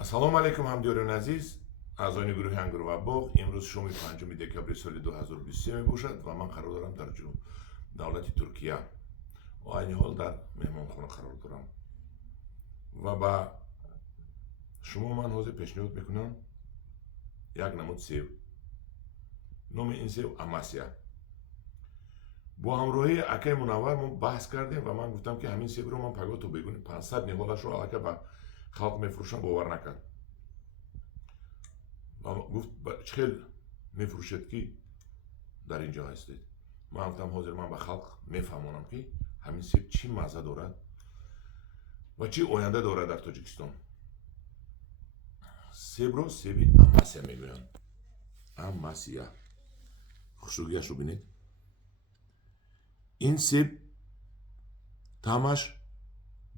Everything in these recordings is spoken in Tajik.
Ассалому алейкум ҳамдиёрони азиз, аъзои гурӯҳи Ангур ва Боғ. Имрӯз шоми 5 декабри соли 2023 мебошад ва ман қарор дорам дар давлати Туркия ва айни ҳол дар меҳмонхона қарор дорам ва ба шумо ман ҳозир пешниҳод мекунам як намуд сев. номи ин сев Амасия. бо ҳамроҳии акаи Мунаввар мо баҳс кардем ва ман гуфтам ки ҳамин севро ман пагоҳ то бегуни 500 ниҳолашро аллака ба халқ мефурӯшам, бовар накард. گفت چخیل میفروشد که در اینجا هستید. من گفتم حاضر من به خلق میفهمونم که همین سیب چی مزه دارد و چی آینده دارد در تاجیکستان. سیب رو سیب اماسیا میگویند. اماسیا. خوشوگیش رو بینید. این سیب طعمش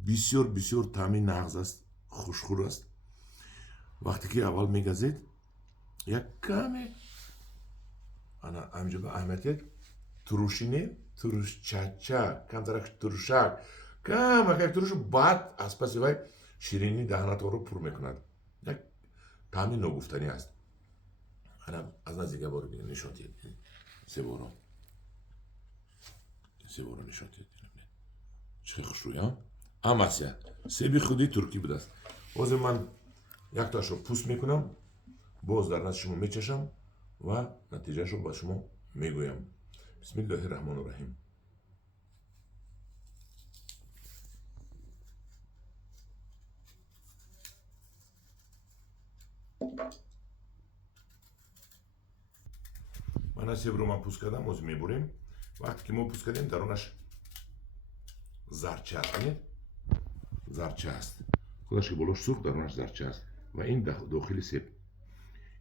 بسیار بسیار طعمی نغز است، خوشخور است. وقتی که اول میگذید یک کمی ana amca Ahmet'e turuşini turuşçaça kantarak turuşak kama kak turuşu bat aspasivay şirinli dahana doğru pur mekunad. یک tahmin نگفتنی است. ana az نزدیک بارو ببین نشون دید. سه بارو نشون دید. چه خوشویا؟ Amasya. سبی خودی ترکی بود است. o zaman یک تاشو پوست میکنم. باز در نزد شما میچشم و نتیجهش رو با شما میگویم. بسم الله الرحمن الرحیم. من سیب رو من پوست کردم از میبریم. وقتی که ما پوست کردیم درونش زرچه است. زرچه است. خودش که بلوش سرخ درونش زرچه است و این داخل سیب.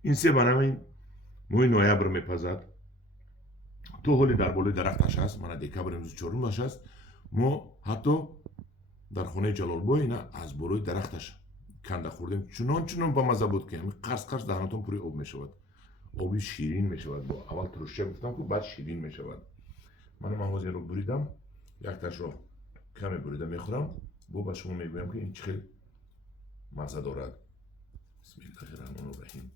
این سیب همین موی نویبر میپزد. تو حالی در بالای درختش هست. من دکبر امروز 4 است. ما حتی در خونه جلالبای اینا از بالای درختش کنده خوردیم. چنان با مزه بود که همین قرص دهانتون پوری آب میشود. آبی شیرین میشود. با اول ترشی گفتم که بعد شیرین میشود. من حاضر رو بریدم. یک تاش رو کمی بریدم میخورم. با شما میگویم که این چه مزه دارد. بسم الله الرحمن الرحیم.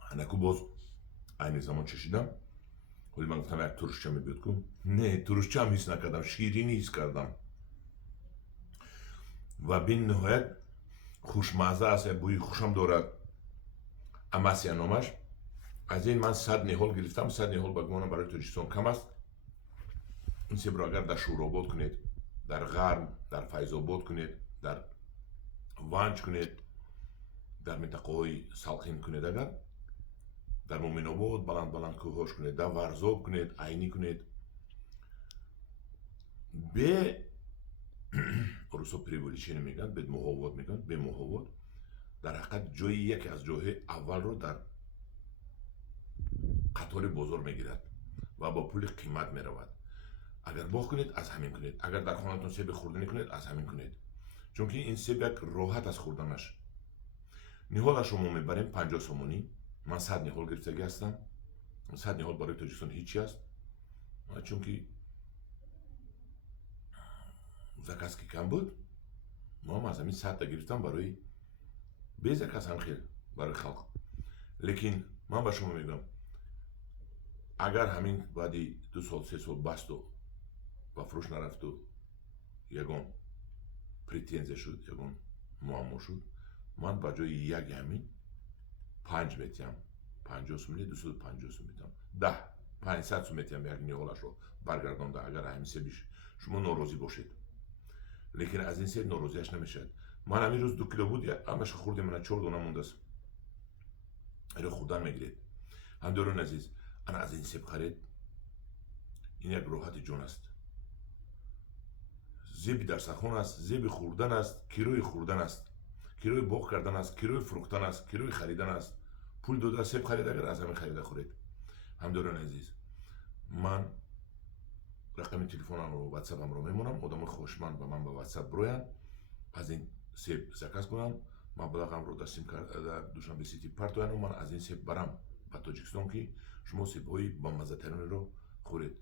هنکو باز aynı zaman چشیدم. ولی من گفتم یک ترشچه میبید کن. نه ترشچه هم حس نکردم. شیرینی حس کردم. و بین نهایت خوشمزه است. بوی خوشم دارد. اماسیا نامش. از این من 100 نهال گرفتم. 100 نهال بگمانم برای تاجیکستان کم است. این سیب را اگر در شوراباد کنید، در غرب، در فیض‌آباد کنید، در ونج کنید، در منطقه های سالخین کنید، اگر در مومن آباد بلند کوهاش کنید، در ورزاب کنید، عینی کنید، به روسا پریولیچین میگن، به مهاوات میگن، به مهاوات در حقیقت جایی یکی از جاهای اول رو در قطار بازار میگیرد و با پول قیمت میرود. اگر باغ کنید از همین کنید. اگر در خانه‌تون سیب خوردنی کنید از همین کنید. چون که این سیب یک راحت از خوردنش. نهالش رو ما میبریم 50 سومونی. من 100 نهال گرفتگی هستم. 100 نهال برای تاجیکستان هیچی است. چون که زکات که کم بود. ما هم از همین 100 تا گرفتم برای به زکات هم خیلی برای خلق. لیکن من به شما میگم اگر همین بعدی 2 سال 3 سال بست و فروش نرفت و یگان پریتینزه شد، یگان معما شد، من با جای یک همین 5 میتیم. 50 سومنی 250 سومنی 10 500 سومنی یک نیولش رو برگردانده. اگر همین سیبش شما ناراضی باشید. لیکن از این سیب ناراضیش نمیشد. من همین روز 2 کیلو بود، همش خوردم. من 4 دونه مونده است. اینا خوردن میگیرید. همدارون عزیز، انا از این سیب خرید. این یک راحت جون است. زیب در سخن است، زیب خوردن است، کیلوی خوردن است، کیلوی باغ کردن است، کیلوی فروختن است، کیلوی خریدن است. پول داده سیب خرید اگر از همین خریده خورید. همداران عزیز، من рақами телефонамро ватсапамро мемонам, одамо хушманд ба ман ба ватсап броянд, аз ин себ заказ кунанд, маблағамро дар Душанбе Сити партоянам, ман аз ин себ барам ба Тоҷикистон ки шумо себҳои бамаззатариро хӯред.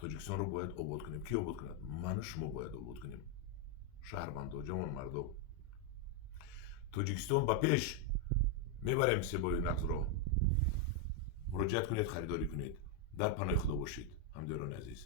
Тоҷикистонро бояд обод кунем. Ки обод кунад? Ману шумо бояд обод кунем. Шаҳрвандо, ҷавонмардо, Тоҷикистон ба пеш. мебарем себҳои нағзро. муроҷиат кунед, харидорӣ кунед. дар паноҳи худо бошед, ҳамдиёрони азиз.